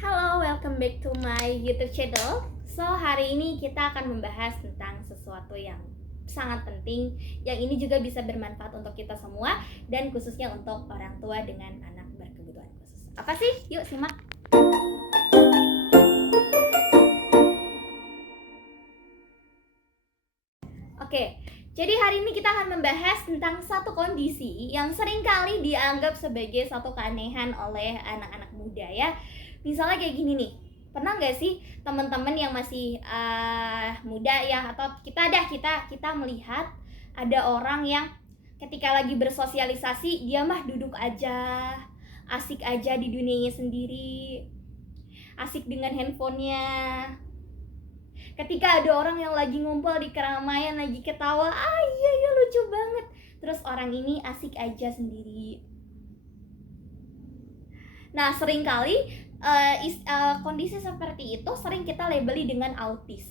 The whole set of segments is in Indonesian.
Halo, welcome back to my YouTube channel. So, hari ini kita akan membahas tentang sesuatu yang sangat penting, yang ini juga bisa bermanfaat untuk kita semua dan khususnya untuk orang tua dengan anak berkebutuhan khusus. Apa sih? Yuk simak. Oke, jadi hari ini kita akan membahas tentang satu kondisi yang seringkali dianggap sebagai satu keanehan oleh anak-anak muda ya. Misalnya kayak gini nih, pernah nggak sih teman-teman yang masih muda ya, atau kita melihat ada orang yang ketika lagi bersosialisasi dia mah duduk aja, asik aja di dunianya sendiri, asik dengan handphonenya. Ketika ada orang yang lagi ngumpul di keramaian, lagi ketawa, iya lucu banget, terus orang ini asik aja sendiri. Nah, seringkali kondisi seperti itu sering kita labeli dengan autis.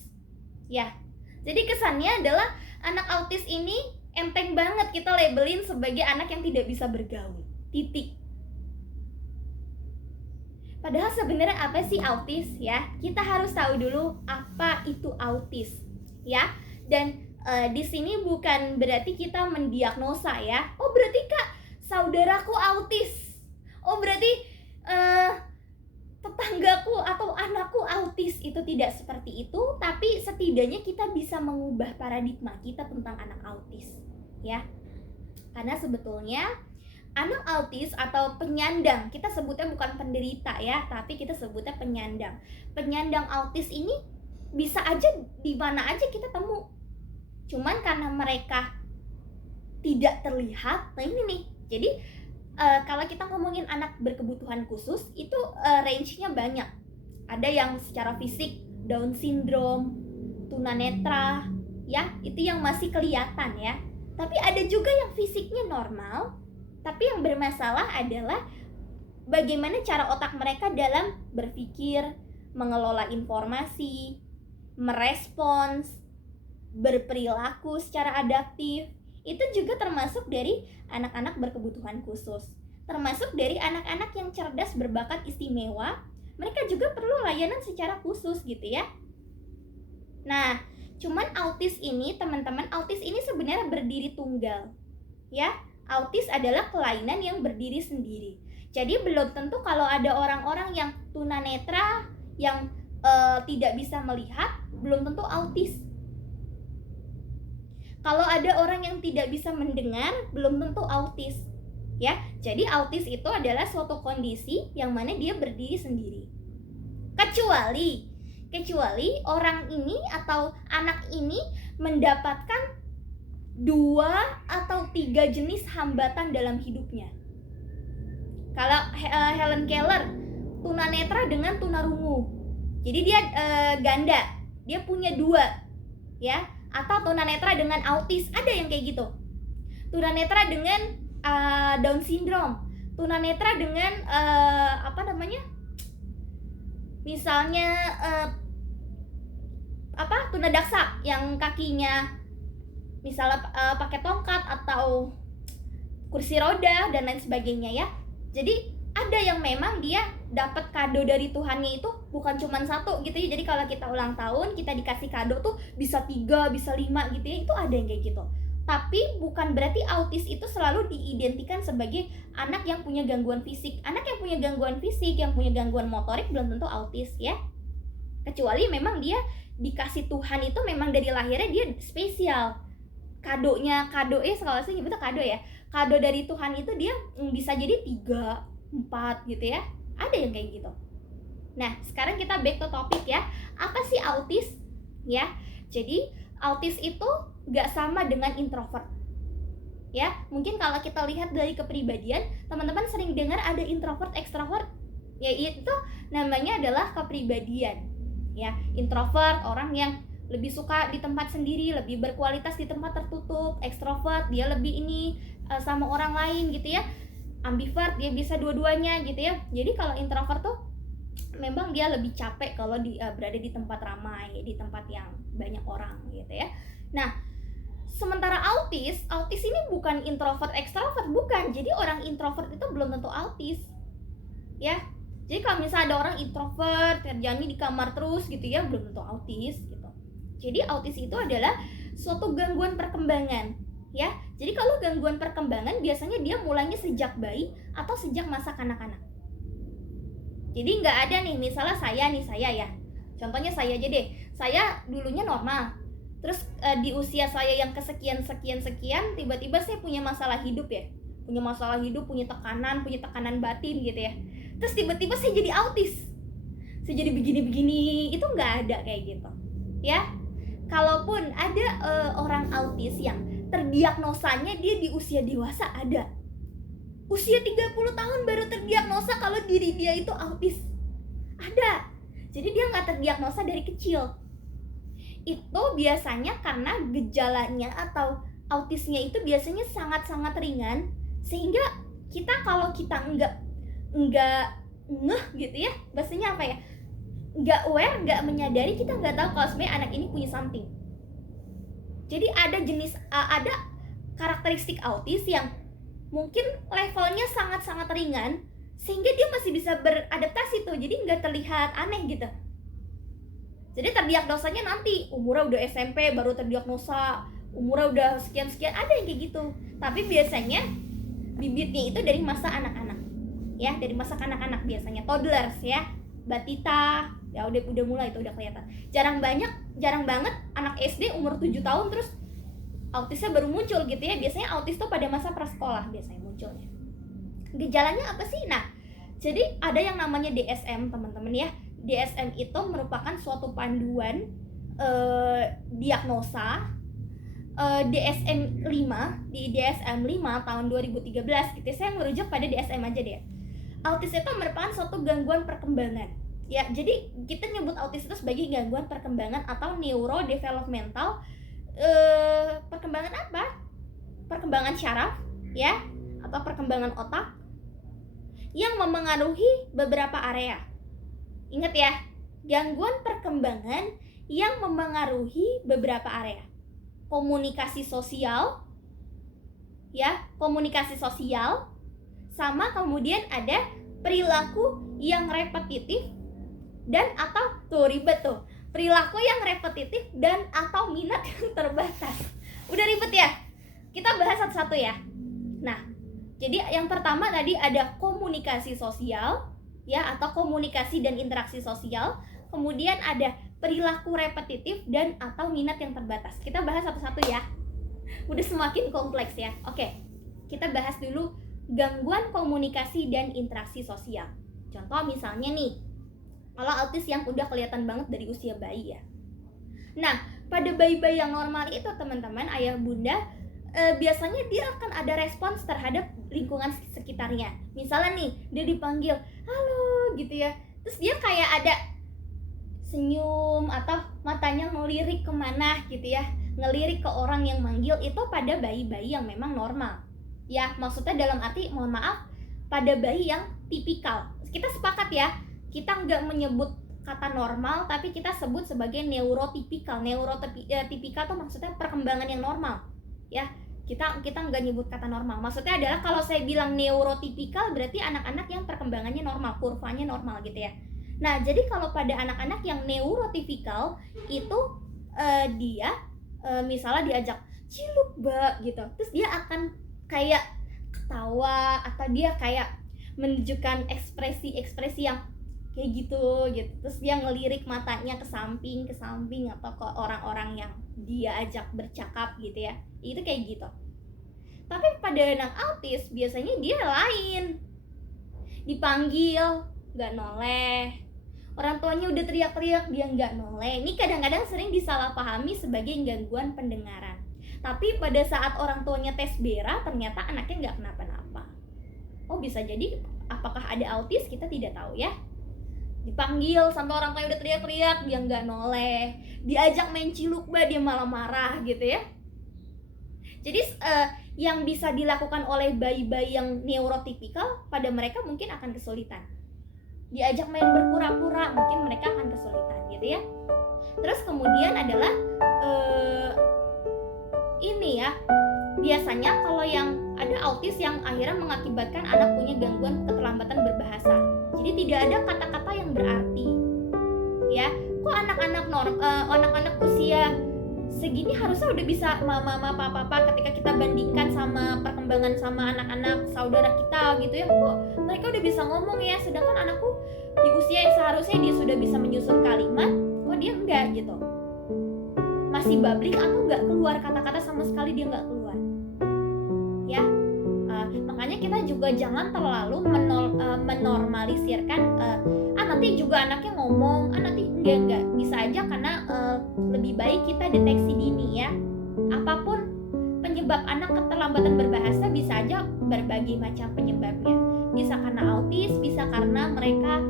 Ya. Jadi kesannya adalah anak autis ini enteng banget kita labelin sebagai anak yang tidak bisa bergaul. Titik. Padahal sebenarnya apa sih autis ya? Kita harus tahu dulu apa itu autis, ya. Dan di sini bukan berarti kita mendiagnosa ya. Oh, berarti Kak, saudaraku autis. Oh, berarti tetanggaku atau anakku autis. Itu tidak seperti itu, tapi setidaknya kita bisa mengubah paradigma kita tentang anak autis, ya. Karena sebetulnya anak autis atau penyandang, kita sebutnya bukan penderita ya, tapi kita sebutnya penyandang. Penyandang autis ini bisa aja di mana aja kita temu. Cuman karena mereka tidak terlihat, nah ini nih. Jadi kalau kita ngomongin anak berkebutuhan khusus itu range-nya banyak. Ada yang secara fisik Down syndrome, tunanetra, ya itu yang masih kelihatan ya. Tapi ada juga yang fisiknya normal, tapi yang bermasalah adalah bagaimana cara otak mereka dalam berpikir, mengelola informasi, merespons, berperilaku secara adaptif. Itu juga termasuk dari anak-anak berkebutuhan khusus. Termasuk dari anak-anak yang cerdas, berbakat istimewa. Mereka juga perlu layanan secara khusus gitu ya. Nah, cuman autis ini, teman-teman, autis ini sebenarnya berdiri tunggal. Ya, autis adalah kelainan yang berdiri sendiri. Jadi belum tentu kalau ada orang-orang yang tunanetra, yang tidak bisa melihat, belum tentu autis. Kalau ada orang yang tidak bisa mendengar, belum tentu autis. Ya, jadi autis itu adalah suatu kondisi yang mana dia berdiri sendiri. Kecuali orang ini atau anak ini mendapatkan 2 atau 3 jenis hambatan dalam hidupnya. Kalau Helen Keller, tunanetra dengan tunarungu. Jadi dia ganda, dia punya 2, ya. Atau tunanetra dengan autis, ada yang kayak gitu. Tunanetra dengan Down syndrome, tunanetra dengan misalnya tunadaksa yang kakinya misalnya pakai tongkat atau kursi roda dan lain sebagainya ya. Jadi ada yang memang dia dapat kado dari Tuhannya itu bukan cuma 1 gitu ya. Jadi kalau kita ulang tahun, kita dikasih kado tuh bisa 3, bisa 5 gitu ya. Itu ada yang kayak gitu. Tapi bukan berarti autis itu selalu diidentikan sebagai anak yang punya gangguan fisik. Anak yang punya gangguan fisik, yang punya gangguan motorik belum tentu autis ya. Kecuali memang dia dikasih Tuhan itu memang dari lahirnya dia spesial. Kado kalau saya nyebutnya kado ya. Kado dari Tuhan itu dia bisa jadi 3, 4 gitu ya. Ada yang kayak gitu. Nah, sekarang kita back to topik ya. Apa sih autis? Ya. Jadi, autis itu gak sama dengan introvert. Ya, mungkin kalau kita lihat dari kepribadian, teman-teman sering dengar ada introvert, extrovert. Ya, itu namanya adalah kepribadian. Ya, introvert orang yang lebih suka di tempat sendiri, lebih berkualitas di tempat tertutup. Extrovert dia lebih sama orang lain gitu ya. Ambivert dia bisa dua-duanya gitu ya. Jadi kalau introvert tuh memang dia lebih capek kalau berada di tempat ramai, di tempat yang banyak orang gitu ya. Nah, sementara autis ini bukan introvert extrovert, bukan. Jadi orang introvert itu belum tentu autis. Ya. Jadi kalau misalnya ada orang introvert, kerjaannya di kamar terus gitu ya, belum tentu autis gitu. Jadi autis itu adalah suatu gangguan perkembangan ya. Jadi kalau gangguan perkembangan biasanya dia mulainya sejak bayi atau sejak masa kanak-kanak. Jadi nggak ada nih, misalnya saya ya, contohnya saya aja deh, saya dulunya normal, terus di usia saya yang kesekian tiba-tiba saya punya masalah hidup ya, punya tekanan batin gitu ya, terus tiba-tiba saya jadi autis, saya jadi begini-begini, itu nggak ada kayak gitu ya. Kalaupun ada orang autis yang terdiagnosanya dia di usia dewasa, ada usia 30 tahun baru terdiagnosa kalau diri dia itu autis, ada. Jadi dia nggak terdiagnosa dari kecil. Itu biasanya karena gejalanya atau autisnya itu biasanya sangat-sangat ringan, sehingga kita kalau kita nggak ngeh gitu ya, bahasanya apa ya, nggak aware, nggak menyadari, kita nggak tahu kalau sebenarnya anak ini punya something. Jadi ada karakteristik autis yang mungkin levelnya sangat-sangat ringan sehingga dia masih bisa beradaptasi tuh, jadi nggak terlihat aneh gitu. Jadi terdiagnosanya nanti umurnya udah SMP baru terdiagnosa, umurnya udah sekian, ada yang kayak gitu. Tapi biasanya bibitnya itu dari masa anak-anak ya, dari masa kanak-kanak, biasanya toddlers ya, batita ya, udah mulai itu udah kelihatan. Jarang banget anak SD umur 7 tahun terus autisnya baru muncul gitu ya. Biasanya autis tuh pada masa prasekolah biasanya munculnya. Gejalanya apa sih? Nah, jadi ada yang namanya DSM teman-teman ya. DSM itu merupakan suatu panduan diagnosa. DSM 5, di DSM 5 tahun 2013 gitu. Saya merujuk pada DSM aja deh. Autis itu merupakan suatu gangguan perkembangan. Ya, jadi kita nyebut autis itu sebagai gangguan perkembangan atau neurodevelopmental. Perkembangan apa? Perkembangan syaraf ya, atau perkembangan otak yang memengaruhi beberapa area. Ingat ya, gangguan perkembangan yang memengaruhi beberapa area. Komunikasi sosial ya, sama kemudian ada perilaku yang repetitif dan atau tuh ribet tuh, perilaku yang repetitif dan atau minat yang terbatas. Udah ribet ya? Kita bahas satu-satu ya. Nah, jadi yang pertama tadi ada komunikasi sosial ya, atau komunikasi dan interaksi sosial. Kemudian ada perilaku repetitif dan atau minat yang terbatas. Kita bahas satu-satu ya. Udah semakin kompleks ya. Oke, kita bahas dulu gangguan komunikasi dan interaksi sosial. Contoh misalnya nih, kalau autis yang udah kelihatan banget dari usia bayi ya. Nah, pada bayi-bayi yang normal itu teman-teman, ayah bunda biasanya dia akan ada respons terhadap lingkungan sekitarnya. Misalnya nih, dia dipanggil, halo gitu ya, terus dia kayak ada senyum atau matanya ngelirik kemana gitu ya, ngelirik ke orang yang manggil. Itu pada bayi-bayi yang memang normal ya, maksudnya dalam arti, mohon maaf, pada bayi yang tipikal. Kita sepakat ya, kita nggak menyebut kata normal, tapi kita sebut sebagai neurotipikal. Neurotipikal tuh maksudnya perkembangan yang normal ya. Kita nggak nyebut kata normal. Maksudnya adalah kalau saya bilang neurotipikal berarti anak-anak yang perkembangannya normal, kurvanya normal gitu ya. Nah, jadi kalau pada anak-anak yang neurotipikal itu dia misalnya diajak ciluk mbak gitu, terus dia akan kayak ketawa atau dia kayak menunjukkan ekspresi yang kayak gitu, terus dia ngelirik matanya ke samping atau ke orang-orang yang dia ajak bercakap gitu ya, itu kayak gitu. Tapi pada anak autis biasanya dia lain, dipanggil nggak noleh, orang tuanya udah teriak-teriak dia nggak noleh. Ini kadang-kadang sering disalahpahami sebagai gangguan pendengaran, tapi pada saat orang tuanya tes BERA ternyata anaknya nggak kenapa-napa. Oh, bisa jadi apakah ada autis, kita tidak tahu ya. Dipanggil sampai orang tua udah teriak-teriak dia nggak noleh, diajak main cilukba dia malah marah gitu ya. Jadi yang bisa dilakukan oleh bayi-bayi yang neurotipikal, pada mereka mungkin akan kesulitan. Diajak main berpura-pura mungkin mereka akan kesulitan gitu ya. Terus kemudian adalah ini ya, biasanya kalau yang ada autis yang akhirnya mengakibatkan anak punya gangguan keterlambatan berbahasa. Jadi tidak ada kata-kata yang berarti. Ya, kok anak-anak usia segini harusnya udah bisa mama papa ketika kita bandingkan sama perkembangan sama anak-anak saudara kita gitu ya, kok mereka udah bisa ngomong ya, sedangkan anakku di usia yang seharusnya dia sudah bisa menyusun kalimat, kok dia enggak gitu, masih babbling atau enggak keluar kata-kata sama sekali, dia enggak keluar ya. Makanya kita juga jangan terlalu menormalisirkan nanti juga anaknya ngomong, nanti enggak, bisa aja karena lebih baik kita deteksi dini ya. Apapun penyebab anak keterlambatan berbahasa, bisa aja berbagai macam penyebabnya. Bisa karena autis, bisa karena mereka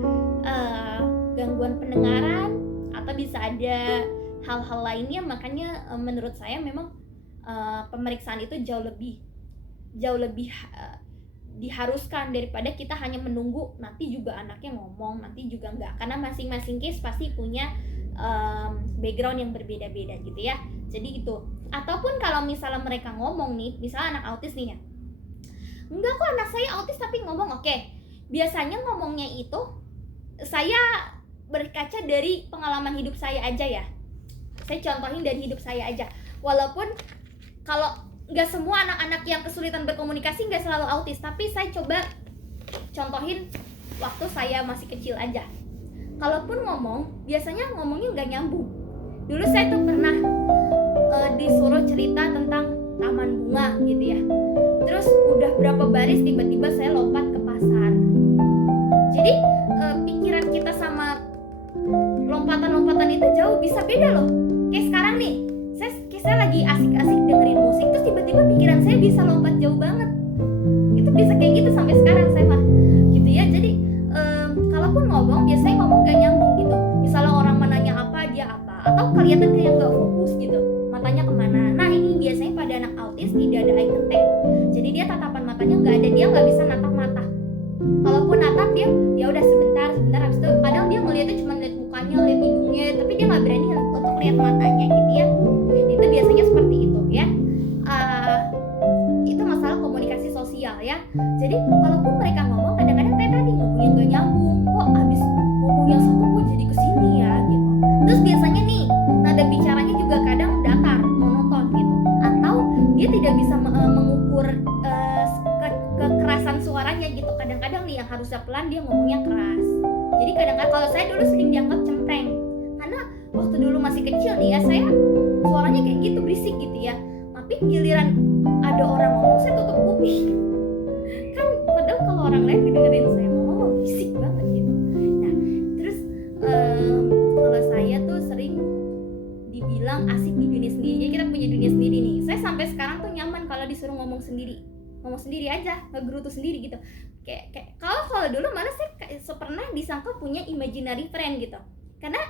gangguan pendengaran, atau bisa ada hal-hal lainnya. Makanya menurut saya memang pemeriksaan itu jauh lebih diharuskan daripada kita hanya menunggu nanti juga anaknya ngomong, nanti juga enggak, karena masing-masing case pasti punya background yang berbeda-beda gitu ya. Jadi itu. Ataupun kalau misalnya mereka ngomong nih, misalnya anak autis nih ya, enggak kok anak saya autis tapi ngomong, oke. Biasanya ngomongnya itu saya berkaca dari pengalaman hidup saya aja ya. Saya contohin dari hidup saya aja. Walaupun kalau nggak semua anak-anak yang kesulitan berkomunikasi nggak selalu autis, tapi saya coba contohin waktu saya masih kecil aja. Kalaupun ngomong, biasanya ngomongnya nggak nyambung. Dulu saya tuh pernah disuruh cerita tentang taman bunga gitu ya. Terus udah berapa baris tiba-tiba saya lompat ke pasar. Jadi pikiran kita sama lompatan-lompatan itu jauh bisa beda loh. Kayak sekarang nih, saya lagi asik-asik dengerin musik, terus tiba-tiba pikiran saya bisa lompat jauh banget. Itu bisa kayak gitu sampai sekarang saya mah gitu ya. Jadi kalaupun ngomong, biasanya ngomong gak nyambung gitu. Misalnya orang menanya apa, dia apa, atau kelihatan kayak gak fokus gitu, matanya kemana. Nah ini biasanya pada anak autis tidak ada eye contact. Jadi dia tatapan matanya gak ada, dia gak bisa natap mata. Kalaupun natap, dia ya udah sebentar habis itu kadang dia ngeliatnya cuma lihat mukanya, lihat hidungnya, tapi dia gak berani untuk lihat matanya gitu ya. Itu biasanya seperti itu ya. Itu masalah komunikasi sosial ya. Jadi kalaupun mereka ngomong, kadang-kadang kayak tadi ngomongnya nggak nyambung, kok abis ngomong yang satu kok jadi kesini ya gitu. Terus biasanya nih nada bicaranya juga kadang datar, monoton gitu, atau dia tidak bisa mengukur kekerasan suaranya gitu. Kadang-kadang nih yang harusnya pelan dia ngomongnya keras. Jadi kadang-kadang kalau saya dulu sering dianggap cempreng, karena waktu dulu masih kecil nih ya, saya suaranya kayak gitu, berisik gitu ya. Tapi giliran ada orang ngomong, saya tutup kuping. Kan padahal kalau orang lain dengerin saya ngomong berisik banget gitu. Nah terus kalau saya tuh sering dibilang asik di dunia sendiri. Jadi kita punya dunia sendiri nih. Saya sampai sekarang tuh nyaman kalau disuruh ngomong sendiri aja, ngegerutu sendiri gitu. Kayak kalau dulu malah saya pernah disangka punya imaginary friend gitu, karena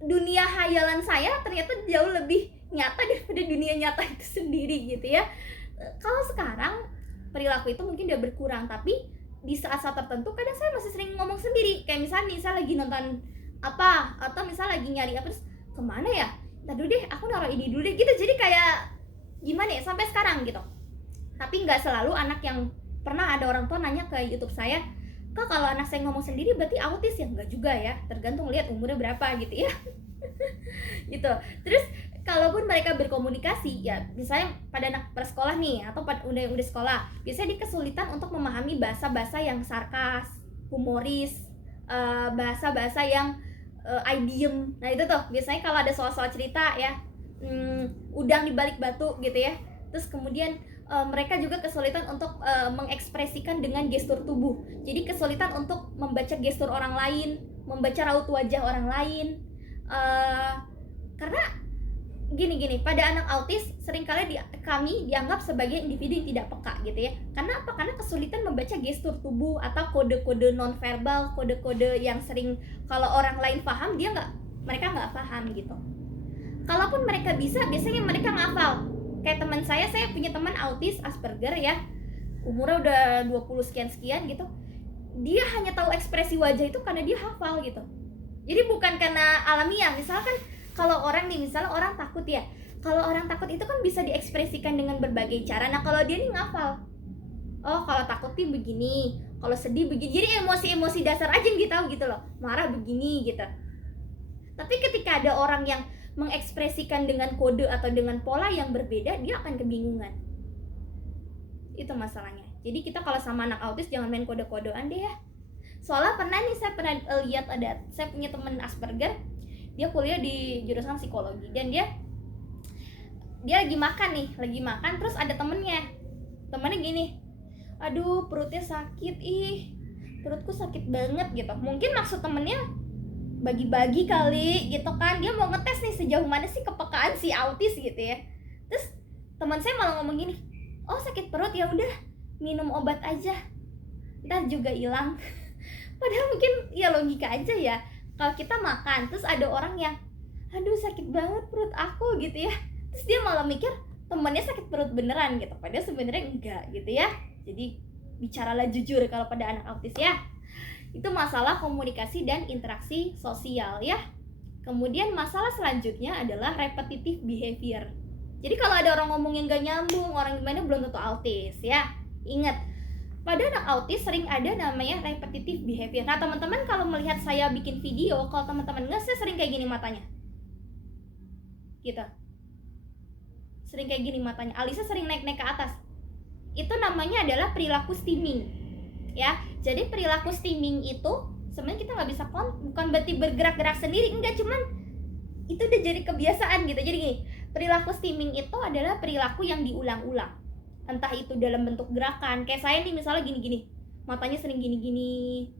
dunia hayalan saya ternyata jauh lebih nyata daripada dunia nyata itu sendiri gitu ya. Kalau sekarang perilaku itu mungkin udah berkurang, tapi di saat-saat tertentu kadang saya masih sering ngomong sendiri. Kayak misalnya nih, saya lagi nonton apa, atau misalnya lagi nyari apa, terus kemana ya, ntar dulu deh aku naruh ini dulu deh gitu. Jadi kayak gimana ya, sampai sekarang gitu. Tapi nggak selalu. Anak yang pernah ada orang tua nanya ke YouTube saya, kak kalau anak saya ngomong sendiri berarti autis ya? Enggak juga ya, tergantung lihat umurnya berapa gitu ya. Gitu. Terus kalaupun mereka berkomunikasi ya, misalnya pada anak prasekolah nih, atau udah sekolah, biasanya dia kesulitan untuk memahami bahasa-bahasa yang sarkas, humoris, bahasa-bahasa yang idiom. Nah itu tuh biasanya kalau ada soal-soal cerita ya, udang di balik batu gitu ya. Terus kemudian mereka juga kesulitan untuk mengekspresikan dengan gestur tubuh. Jadi kesulitan untuk membaca gestur orang lain, membaca raut wajah orang lain. Karena gini, pada anak autis seringkali kami dianggap sebagai individu yang tidak peka gitu ya. Karena apa? Karena kesulitan membaca gestur tubuh atau kode-kode nonverbal, kode-kode yang sering kalau orang lain paham, mereka nggak paham gitu. Kalaupun mereka bisa, biasanya mereka ngafal. Kayak teman saya punya teman autis Asperger ya, umurnya udah 20 sekian gitu. Dia hanya tahu ekspresi wajah itu karena dia hafal gitu. Jadi bukan karena alamiah. Misalkan kalau orang nih, misalnya orang takut ya, kalau orang takut itu kan bisa diekspresikan dengan berbagai cara. Nah kalau dia nih ngafal, oh kalau takut nih begini, kalau sedih begini. Jadi emosi-emosi dasar aja yang dia tahu gitu loh, marah begini gitu. Tapi ketika ada orang yang mengekspresikan dengan kode atau dengan pola yang berbeda, dia akan kebingungan. Itu masalahnya. Jadi kita kalau sama anak autis jangan main kode-kodean deh ya. Soalnya saya pernah lihat saya punya temen Asperger, dia kuliah di jurusan psikologi, dan dia lagi makan terus ada temennya gini, aduh perutnya sakit, perutku sakit banget gitu. Mungkin maksud temennya bagi-bagi kali gitu kan, dia mau ngetes nih sejauh mana sih kepekaan si autis gitu ya. Terus teman saya malah ngomong gini, oh sakit perut ya udah minum obat aja, ntar juga hilang. Padahal mungkin ya logika aja ya, kalau kita makan terus ada orang yang aduh sakit banget perut aku gitu ya, terus dia malah mikir temennya sakit perut beneran gitu, padahal sebenarnya enggak gitu ya. Jadi bicaralah jujur kalau pada anak autis ya. Itu masalah komunikasi dan interaksi sosial ya. Kemudian masalah selanjutnya adalah repetitive behavior. Jadi kalau ada orang ngomong yang gak nyambung, orang gimana, belum tentu autis ya. Ingat, pada anak autis sering ada namanya repetitive behavior. Nah teman-teman kalau melihat saya bikin video, kalau teman-teman nggak, saya sering kayak gini matanya gitu, sering kayak gini matanya. Alisa sering naik-naik ke atas. Itu namanya adalah perilaku stimming ya. Jadi perilaku stimming itu sebenarnya kita nggak bisa bukan berarti bergerak-gerak sendiri, enggak, cuman itu udah jadi kebiasaan gitu. Jadi gini, perilaku stimming itu adalah perilaku yang diulang-ulang, entah itu dalam bentuk gerakan. Kayak saya nih misalnya gini-gini, matanya sering gini-gini,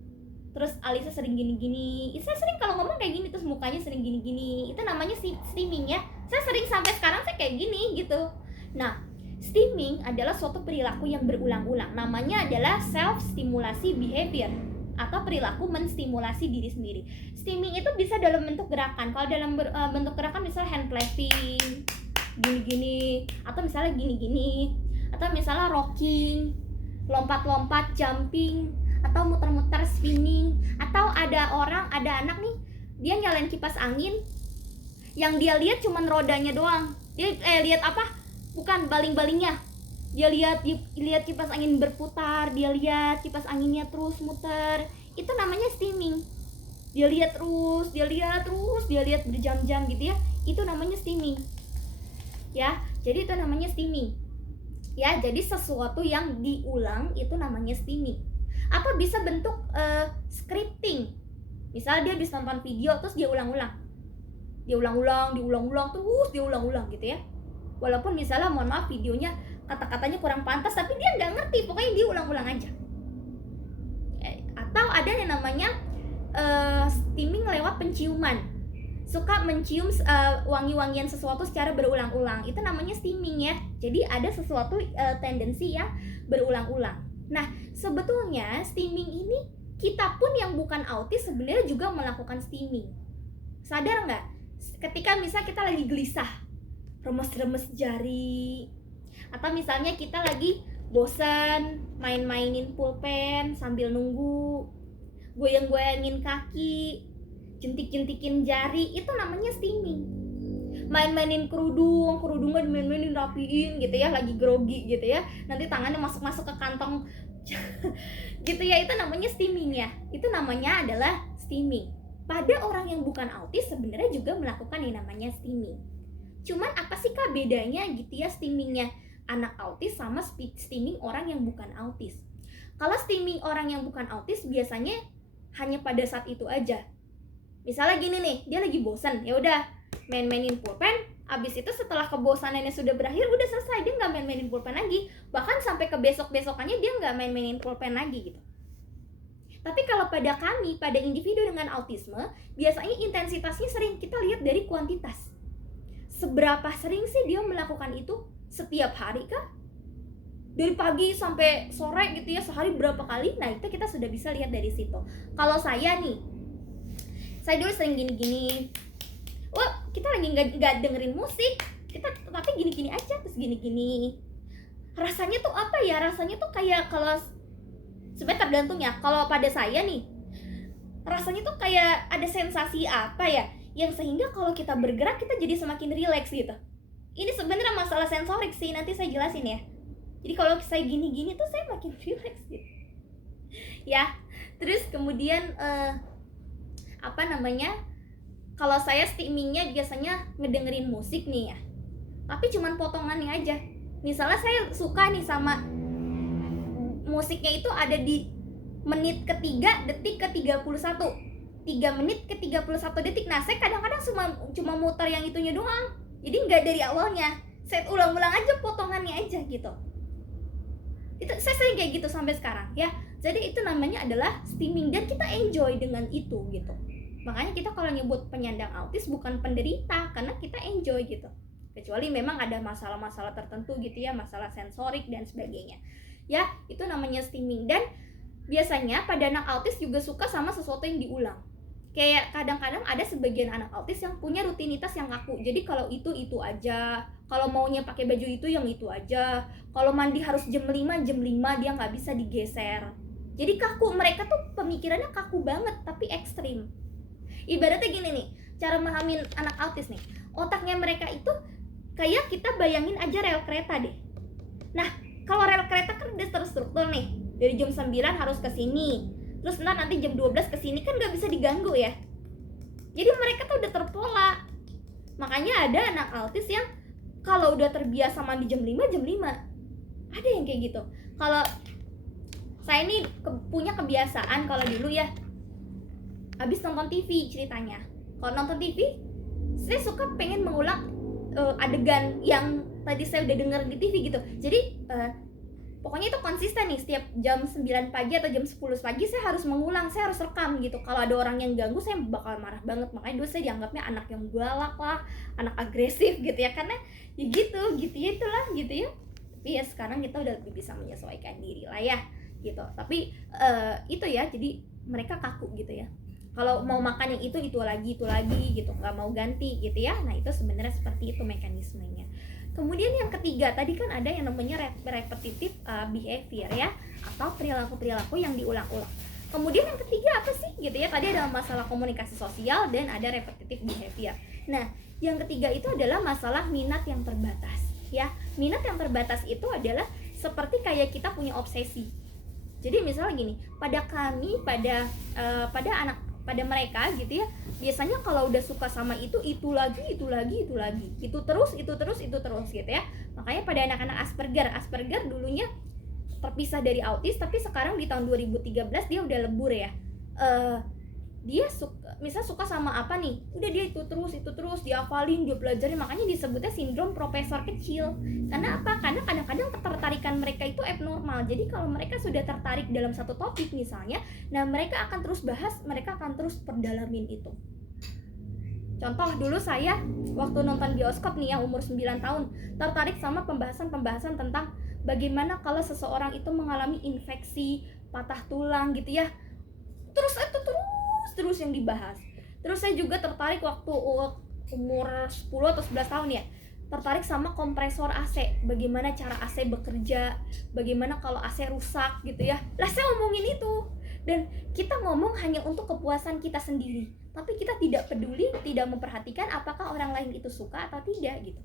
terus Alisa sering gini-gini, saya sering kalau ngomong kayak gini, terus mukanya sering gini-gini. Itu namanya stimming ya. Saya sering sampai sekarang saya kayak gini gitu. Nah, stimming adalah suatu perilaku yang berulang-ulang. Namanya adalah self-stimulasi behavior atau perilaku menstimulasi diri sendiri. Stimming itu bisa dalam bentuk gerakan. Kalau dalam bentuk gerakan misalnya hand clapping, gini-gini, atau misalnya gini-gini, atau misalnya rocking, lompat-lompat, jumping, atau muter-muter, spinning. Atau ada anak nih, dia nyalain kipas angin, yang dia lihat cuman rodanya doang. Dia lihat apa? Bukan baling-balingnya. Dia lihat kipas angin berputar, dia lihat kipas anginnya terus muter. Itu namanya stimming. Dia lihat terus, dia lihat berjam-jam gitu ya. Itu namanya stimming. Ya, jadi itu namanya stimming. Ya, jadi sesuatu yang diulang itu namanya stimming. Atau bisa bentuk scripting. Misalnya dia habis nonton video terus dia ulang-ulang. Terus dia ulang-ulang gitu ya. Walaupun misalnya mohon maaf videonya kata-katanya kurang pantas, tapi dia nggak ngerti, pokoknya dia ulang-ulang aja. Atau ada yang namanya stimming lewat penciuman, suka mencium wangi-wangian sesuatu secara berulang-ulang. Itu namanya stimming ya. Jadi ada sesuatu tendensi yang berulang-ulang. Nah sebetulnya stimming ini kita pun yang bukan autis sebenarnya juga melakukan stimming. Sadar nggak? Ketika misalnya kita lagi gelisah, remes-remes jari, atau misalnya kita lagi bosan main-mainin pulpen sambil nunggu, goyang-goyangin kaki, jentik-jentikin jari, itu namanya stimming. Main-mainin kerudungnya dimain-mainin, rapiin gitu ya, lagi grogi gitu ya, nanti tangannya masuk-masuk ke kantong gitu ya, itu namanya stimming ya. Itu namanya adalah stimming. Pada orang yang bukan autis sebenarnya juga melakukan yang namanya stimming. Cuman apa sih kak bedanya gitu ya stimmingnya anak autis sama stimming orang yang bukan autis? Kalau stimming orang yang bukan autis biasanya hanya pada saat itu aja. Misalnya gini nih, dia lagi bosan, ya udah main-mainin pulpen. Abis itu setelah kebosanannya sudah berakhir, udah selesai, dia nggak main-mainin pulpen lagi. Bahkan sampai ke besok-besokannya dia nggak main-mainin pulpen lagi gitu. Tapi kalau pada individu dengan autisme, biasanya intensitasnya sering kita lihat dari kuantitas. Seberapa sering sih dia melakukan itu? Setiap hari kah? Dari pagi sampai sore gitu ya, sehari berapa kali? Nah itu kita sudah bisa lihat dari situ. Kalau saya nih, saya dulu sering gini-gini. Wah, kita lagi nggak dengerin musik, kita tapi gini-gini aja, terus gini-gini. Rasanya tuh apa ya? Rasanya tuh kayak, kalau sebenarnya tergantung ya. Kalau pada saya nih, rasanya tuh kayak ada sensasi apa ya, yang sehingga kalau kita bergerak kita jadi semakin rileks gitu. Ini sebenarnya masalah sensorik sih, nanti saya jelasin ya. Jadi kalau saya gini-gini tuh saya makin rileks gitu. ya. Terus kemudian kalau saya streamingnya biasanya ngedengerin musik nih ya, tapi cuman potongannya aja. Misalnya saya suka nih sama musiknya itu ada di menit ketiga detik ke 31, 3 menit ke 31 detik. Nah saya kadang-kadang cuma muter yang itunya doang, jadi nggak dari awalnya, saya ulang-ulang aja potongannya aja gitu. Itu saya sering kayak gitu sampai sekarang ya. Jadi itu namanya adalah streaming dan kita enjoy dengan itu gitu. Makanya kita kalau nyebut penyandang autis bukan penderita, karena kita enjoy gitu. Kecuali memang ada masalah-masalah tertentu gitu ya, masalah sensorik dan sebagainya. Ya, itu namanya streaming. Dan biasanya pada anak autis juga suka sama sesuatu yang diulang. Kayak kadang-kadang ada sebagian anak autis yang punya rutinitas yang kaku. Jadi kalau itu aja, kalau maunya pakai baju itu yang itu aja, kalau mandi harus jam 5 dia nggak bisa digeser. Jadi kaku, mereka tuh pemikirannya kaku banget tapi ekstrim. Ibaratnya gini nih, cara memahamin anak autis nih, otaknya mereka itu kayak kita bayangin aja rel kereta deh. Nah kalau rel kereta kan udah terstruktur nih, dari jam 9 harus ke sini, terus nanti jam 12 ke sini, kan nggak bisa diganggu ya. Jadi mereka tuh udah terpola. Makanya ada anak autis yang kalau udah terbiasa mandi jam 5 ada yang kayak gitu. Kalau saya ini punya kebiasaan kalau dulu ya, habis nonton TV ceritanya, kalau nonton TV saya suka pengen mengulang adegan yang tadi saya udah denger di TV gitu. Jadi pokoknya itu konsisten nih, setiap jam 9 pagi atau jam 10 pagi saya harus mengulang, saya harus rekam gitu. Kalau ada orang yang ganggu saya bakal marah banget. Makanya dulu saya dianggapnya anak yang galak lah, anak agresif gitu ya, karena ya gitu ya, itulah gitu ya. Tapi ya sekarang kita udah lebih bisa menyesuaikan diri lah ya gitu. Tapi itu ya, jadi mereka kaku gitu ya. Kalau mau makan yang itu lagi gitu, nggak mau ganti gitu ya. Nah itu sebenarnya seperti itu mekanismenya. Kemudian yang ketiga tadi kan ada yang namanya repetitive behavior ya, atau perilaku yang diulang-ulang. Kemudian yang ketiga apa sih gitu ya? Tadi ada masalah komunikasi sosial dan ada repetitive behavior. Nah yang ketiga itu adalah masalah minat yang terbatas ya. Minat yang terbatas itu adalah seperti kayak kita punya obsesi. Jadi misalnya gini, pada mereka gitu ya, biasanya kalau udah suka sama itu lagi, itu terus gitu ya. Makanya pada anak-anak Asperger dulunya terpisah dari autis, tapi sekarang di tahun 2013 dia udah lebur ya. Dia suka sama apa nih, udah dia itu terus dia hafalin, dia pelajarin. Makanya disebutnya sindrom profesor kecil. Karena apa? Karena kadang-kadang ketertarikan mereka itu abnormal. Jadi kalau mereka sudah tertarik dalam satu topik misalnya, nah mereka akan terus bahas, mereka akan terus perdalamin itu. Contoh dulu saya waktu nonton bioskop nih ya, umur 9 tahun, tertarik sama pembahasan tentang bagaimana kalau seseorang itu mengalami infeksi, patah tulang gitu ya. Terus yang dibahas. Terus saya juga tertarik waktu umur 10 atau 11 tahun ya, tertarik sama kompresor AC, bagaimana cara AC bekerja, bagaimana kalau AC rusak gitu ya. Lah saya ngomongin itu, dan kita ngomong hanya untuk kepuasan kita sendiri, tapi kita tidak peduli, tidak memperhatikan apakah orang lain itu suka atau tidak gitu.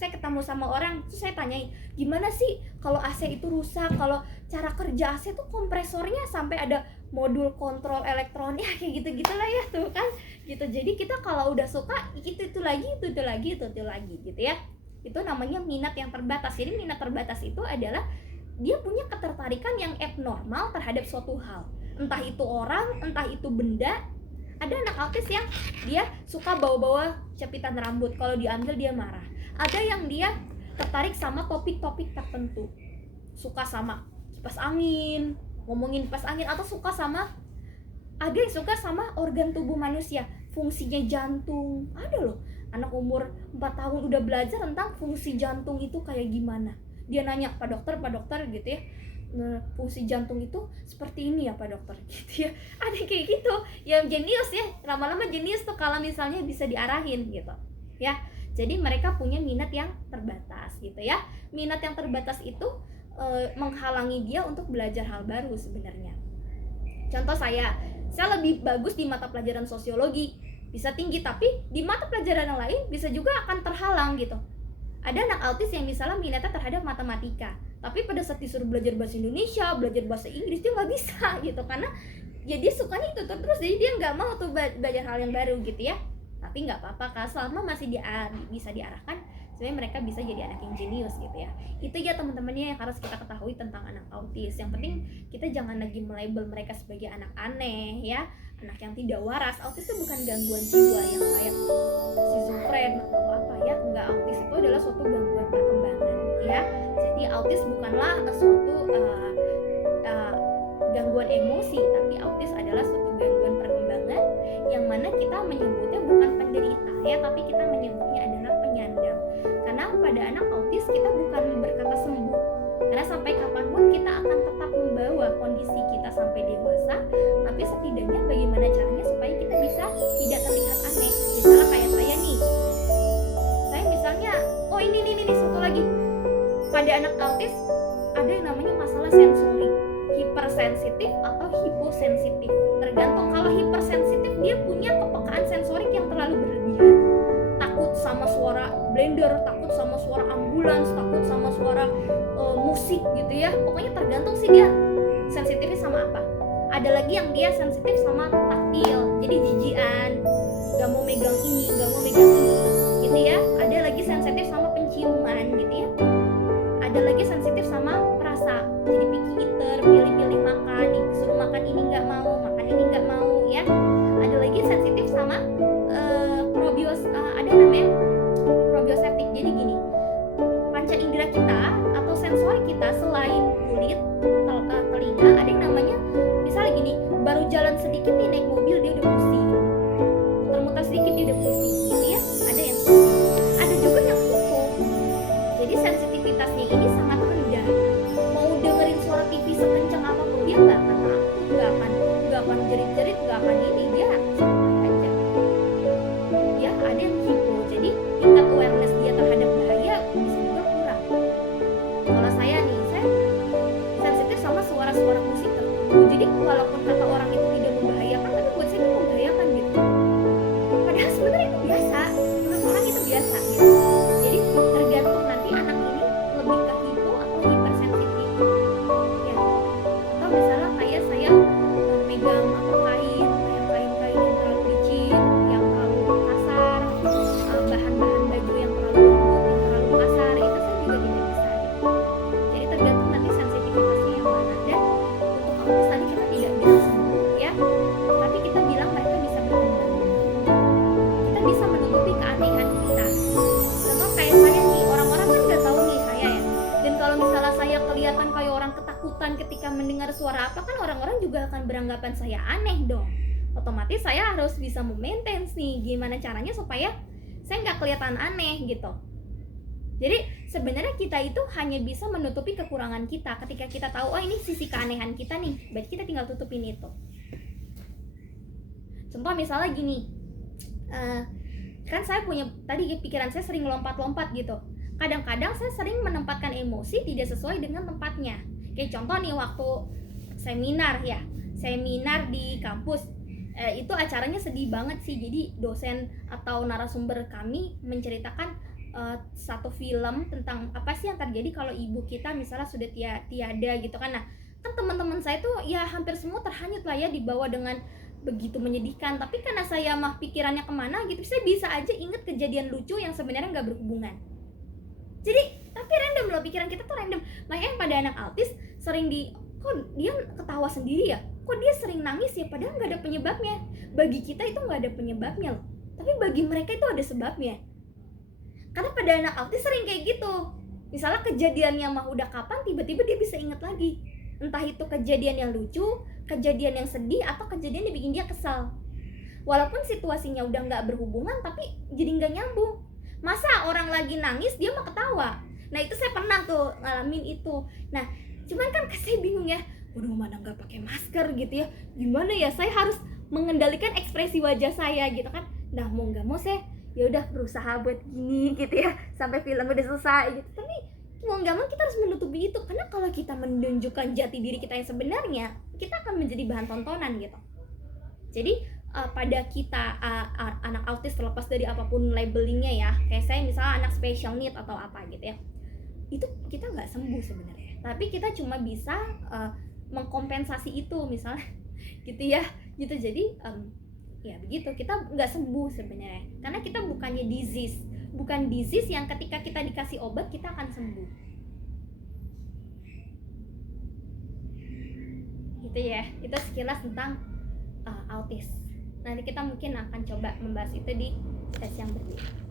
Saya ketemu sama orang, terus saya tanyain, gimana sih kalau AC itu rusak, kalau cara kerja AC tuh kompresornya sampai ada modul kontrol elektronik kayak gitu-gitulah ya tuh kan gitu. Jadi kita kalau udah suka itu lagi gitu ya. Itu namanya minat yang terbatas. Jadi minat terbatas itu adalah dia punya ketertarikan yang abnormal terhadap suatu hal, entah itu orang, entah itu benda. Ada anak autis yang dia suka bawa-bawa cepitan rambut, kalau diambil dia marah. Ada yang dia tertarik sama topik-topik tertentu, suka sama kipas angin, ngomongin kipas angin, atau ada yang suka sama organ tubuh manusia, fungsinya jantung. Ada loh anak umur 4 tahun udah belajar tentang fungsi jantung itu kayak gimana. Dia nanya, Pak dokter gitu ya, fungsi jantung itu seperti ini ya Pak dokter gitu ya. Ada kayak gitu yang jenius ya, lama-lama jenius tuh kalau misalnya bisa diarahin gitu ya. Jadi mereka punya minat yang terbatas gitu ya. Minat yang terbatas itu menghalangi dia untuk belajar hal baru sebenarnya. Contoh saya lebih bagus di mata pelajaran sosiologi, bisa tinggi, tapi di mata pelajaran yang lain bisa juga akan terhalang gitu. Ada anak autis yang misalnya minatnya terhadap matematika, tapi pada saat disuruh belajar bahasa Indonesia, belajar bahasa Inggris, dia nggak bisa gitu, karena ya dia sukanya itu terus, jadi dia nggak mau tuh belajar hal yang baru gitu ya. Tapi nggak apa-apa Kak, selama masih bisa diarahkan, sebenarnya mereka bisa jadi anak yang jenius gitu ya. Itu ya teman-temannya yang harus kita ketahui tentang anak autis. Yang penting kita jangan lagi melabel mereka sebagai anak aneh ya, anak yang tidak waras. Autis itu bukan gangguan jiwa yang kayak schizofren atau apa ya, enggak. Autis itu adalah suatu gangguan perkembangan ya. Jadi autis bukanlah suatu gangguan emosi, tapi autis adalah suatu gangguan perkembangan yang mana kita menyebutnya bukan penderita ya, tapi kita menyebutnya adalah penyandang. Karena pada anak autis kita bukan berkata sembuh, karena sampai kapanpun kita akan tetap membawa kondisi kita sampai dewasa, tapi setidaknya bagaimana caranya supaya kita bisa tidak terlihat aneh. Misalnya kayak saya nih, saya misalnya, oh ini satu lagi, pada anak autis ada yang namanya masalah sensori, hipersensitif atau hiposensitif, tergantung. Kalau hipersensitif dia punya kepekaan sensorik yang terlalu berlebihan, takut sama suara blender, takut sama suara ambulans, takut sama suara musik gitu ya, pokoknya tergantung sih dia sensitifnya sama apa. Ada lagi yang dia sensitif sama taktil, jadi jijian, gak mau megang ini, gak mau megang ini gitu ya. Ada lagi sensitif sama penciuman gitu ya. Ada lagi sensitif sama rasa, jadi picky eater, pilih-pilih makan, disuruh makan ini nggak mau, makan ini nggak mau ya. Ada lagi sensitif sama ada namanya probioseptik. Jadi gini, panca indera kita atau sensori kita selain kulit, telinga, ada yang namanya, misalnya gini, baru jalan sedikit nih naik mobil dia udah pusing, muter-muter sedikit dia udah pusing gitu ya. Ada yang pusing, ada juga yang hipo. Jadi sensitivitasnya ini sangat rendah. Mau dengerin suara TV sekencang apapun dia nggak akan takut, nggak akan jerit-jerit, nggak akan ini, dia santai aja. Ya ada yang hipo, jadi tingkat awareness dia terhadap bahaya bisa juga kurang. Kalau saya nih, saya sensitif sama suara-suara musik tertentu. Jadi walaupun kata orang itu tidak membahayakan, tapi buat saya itu membahayakan gitu. Padahal sebenarnya itu biasa, menurut orang itu biasa gitu. Jadi tergantung nanti anak ini lebih ke hipo atau hipersensitif ya. Atau misalnya kayak saya megang kain yang terlalu licin, yang terlalu kasar, bahan-bahan baju yang terlalu lembut, yang terlalu kasar, itu saya juga tidak bisa gitu. Jadi tergantung nanti sensitivitasnya yang mana. Dan untuk autis tadi kita tidak bilang sembuh ya, tapi kita bilang mereka bisa berkembang. Kita bisa menutupi keanehan kita. Contoh kayak saya nih, orang-orang kan nggak tahu nih saya ya. Dan kalau misalnya saya kelihatan kayak orang ketakutan ketika mendengar suara apa, kan orang-orang juga akan beranggapan saya aneh dong. Otomatis saya harus bisa memaintain nih gimana caranya supaya saya nggak kelihatan aneh gitu. Jadi sebenarnya kita itu hanya bisa menutupi kekurangan kita ketika kita tahu, oh ini sisi keanehan kita nih, berarti kita tinggal tutupin itu. Contoh misalnya gini, kan saya punya, tadi pikiran saya sering lompat-lompat gitu. Kadang-kadang saya sering menempatkan emosi tidak sesuai dengan tempatnya. Kayak contoh nih, waktu seminar ya, seminar di kampus, itu acaranya sedih banget sih. Jadi dosen atau narasumber kami menceritakan satu film tentang apa sih yang terjadi kalau ibu kita misalnya sudah tiada gitu kan. Nah kan teman-teman saya tuh ya hampir semua terhanyut lah ya, dibawa dengan begitu menyedihkan. Tapi karena saya mah pikirannya kemana gitu, saya bisa aja inget kejadian lucu yang sebenarnya nggak berhubungan. Jadi tapi random loh, pikiran kita tuh random. Makanya pada anak autis sering kok dia ketawa sendiri ya, kok dia sering nangis ya, padahal nggak ada penyebabnya. Bagi kita itu nggak ada penyebabnya loh, tapi bagi mereka itu ada sebabnya. Karena pada anak autis sering kayak gitu, misalnya kejadiannya mah udah kapan, tiba-tiba dia bisa inget lagi. Entah itu kejadian yang lucu, kejadian yang sedih, atau kejadian yang bikin dia kesal. Walaupun situasinya udah nggak berhubungan, tapi jadi nggak nyambung. Masa orang lagi nangis dia mah ketawa? Nah itu saya pernah tuh ngalamin itu. Nah cuman kan saya bingung ya, waduh mana nggak pakai masker gitu ya, gimana ya saya harus mengendalikan ekspresi wajah saya gitu kan. Nah mau nggak mau saya ya udah berusaha buat gini gitu ya sampai film udah selesai gitu. Tapi mau nggak mau kita harus menutupi itu, karena kalau kita menunjukkan jati diri kita yang sebenarnya, kita akan menjadi bahan tontonan gitu. Jadi pada kita anak autis, terlepas dari apapun labelingnya ya, kayak saya misalnya anak special need atau apa gitu ya, itu kita nggak sembuh sebenarnya. tapi kita cuma bisa mengkompensasi itu misalnya gitu ya gitu. Jadi ya begitu, kita nggak sembuh sebenarnya karena kita bukan disease yang ketika kita dikasih obat kita akan sembuh gitu ya. Itu sekilas tentang autis. Nanti kita mungkin akan coba membahas itu di tes yang berikutnya.